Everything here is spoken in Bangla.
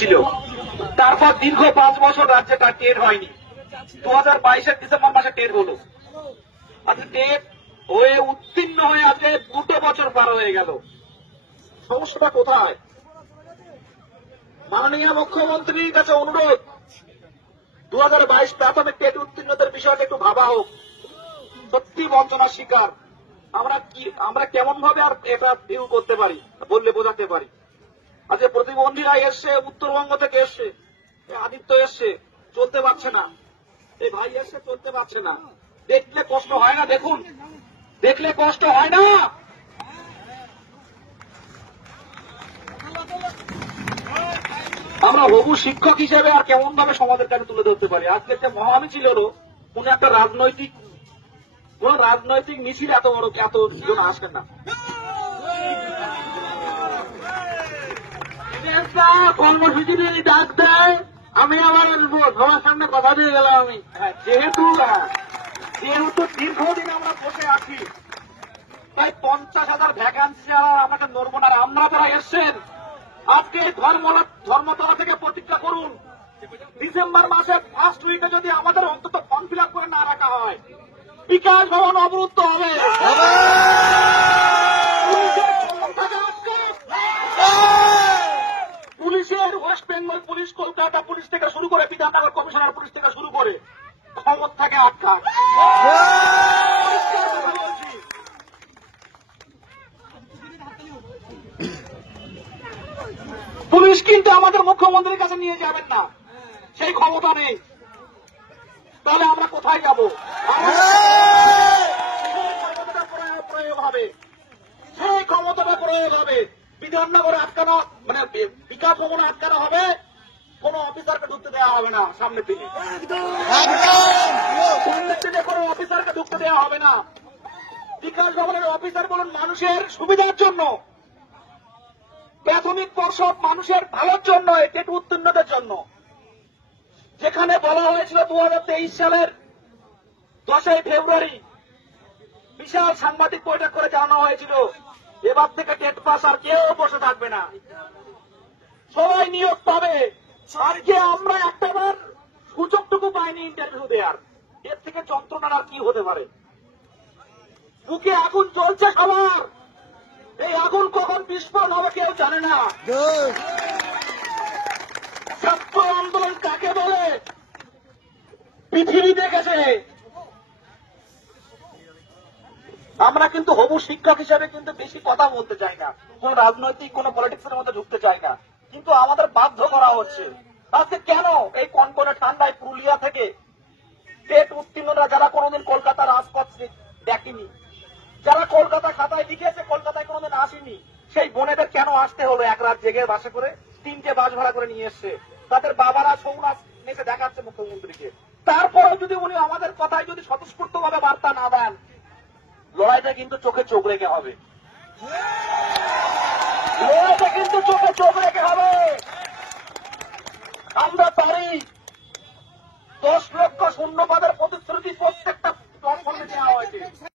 ছিল। তারপর দীর্ঘ 5 বছর রাজ্যে তার টেট হয়নি। 2022-এর ডিসেম্বর মাসে টেট হলো। আজকে টেট হয়ে উত্তীর্ণ হয়ে আজকে 2 বছর পার হয়ে গেল। সমস্যাটা কোথায়? মাননীয় মুখ্যমন্ত্রীর কাছে অনুরোধ, 2022 প্রাথমিক টেট উত্তীর্ণদের বিষয়টা একটু ভাবা হোক। সত্যি বঞ্চনার শিকার। আমরা কেমন ভাবে আর এটা ভিউ করতে পারি, বললে বোঝাতে পারি। আজকে প্রতিবন্ধীরা এসছে, উত্তরবঙ্গ থেকে এসছে, আদিত্য এসছে, চলতে পারছে না। এই ভাই এসছে, চলতে পারছে না। দেখলে কষ্ট হয় না? দেখুন, দেখলে কষ্ট হয় না? আমরা হবু শিক্ষক হিসেবে আর কেমন ভাবে সমাজের কাছে তুলে ধরতে পারি? আজকে যে মহামিছিল হলো, কোন একটা রাজনৈতিক মিছিল এত বড় এত জন আসে না। কর্মসূচি ডাক দেয়, আমি আবার আসবো, সবার সামনে কথা দিয়ে গেলাম আমি। যেহেতু দীর্ঘদিন আমরা বসে আছি, তাই 50,000 ভ্যাকান্সি আমাকে নড়বো না। আমরা যারা এসছেন, আজকে ধর্মতলা থেকে প্রতিজ্ঞা করুন, ডিসেম্বর মাসে ফার্স্ট উইকে যদি আমাদের অন্তত ফর্ম ফিল আপ করে না রাখা হয়, বিকাশ ভবন অবরুদ্ধ হবে। পুলিশের West Bengal police, Kolkata police থেকে শুরু করে বিধাননগর কমিশনার পুলিশ থেকে শুরু করে ক্ষমতাকে আটকায়। পুলিশ কিন্তু আমাদের মুখ্যমন্ত্রীর কাছে নিয়ে যাবেন না, সেই ক্ষমতা নেই। তাহলে আমরা কোথায় যাব? সেই ক্ষমতাটা প্রয়োগ হবে। বিধাননগরে আটকানো, মানে বিকাশ ভবনে আটকানো হবে, কোন অফিসারকে ঢুকতে দেওয়া হবে না। সামনের দিকে কোন অফিসারকে ঢুকতে দেওয়া হবে না। বিকাশ ভবনের অফিসার বলুন মানুষের সুবিধার জন্য, প্রাথমিক পর্ষদ মানুষের ভালোর জন্য, টেট উত্তীর্ণদের জন্য। যেখানে বলা হয়েছিল 2023 সালের 10ই ফেব্রুয়ারি বিশাল সাংবাদিক বৈঠক করে জানানো হয়েছিল, এবার থেকে টেট পাস আর কেউ বসে থাকবে না, সবাই নিয়োগ পাবে। আজকে আমরা একটাবার সুযোগটুকু পাইনি ইন্টারভিউ দেওয়ার। এর থেকে যন্ত্রণার আর কি হতে পারে? বুকে আগুন জ্বলছে সবার। এই আগুন কখন বিস্ফোরণ হবে কেউ জানে না। ছাত্র আন্দোলন কাকে বলে পৃথিবী দেখেছে। আমরা কিন্তু হবু শিক্ষক হিসেবে কিন্তু বেশি কথা বলতে চাই না, কোন রাজনৈতিক কোন পলিটিক্সের মধ্যে ঢুকতে চাই না, কিন্তু আমাদের বাধ্য করা হচ্ছে। আজকে কেন এই কনকনে ঠান্ডায় পুরুলিয়া থেকে টেট উত্তীর্ণরা, যারা কোনোদিন কলকাতার রাজপথ দেখেনি, যারা কলকাতা খাতায় লিখেছে কলকাতায় কোনোদিন আসেনি, সেই বোনেদের কেন আসতে হলো? এক রাত জেগে বাসে করে 3টে বাস ভাড়া করে নিয়ে এসছে, তাদের বাবারা সৌনাস নেচে দেখাচ্ছে মুখ্যমন্ত্রীকে। তারপরে যদি উনি আমাদের কথায় যদি স্বতঃস্ফূর্ত ভাবে বার্তা না দেন, লড়াইটা কিন্তু চোখে চোখ রেখে হবে। লড়াইটা কিন্তু চোখে চোখ রেখে হবে। আমরা পারি 10 লক্ষ শূন্য পদের প্রতিশ্রুতি প্রত্যেকটা প্ল্যাটফর্মে দেওয়া হয়েছে।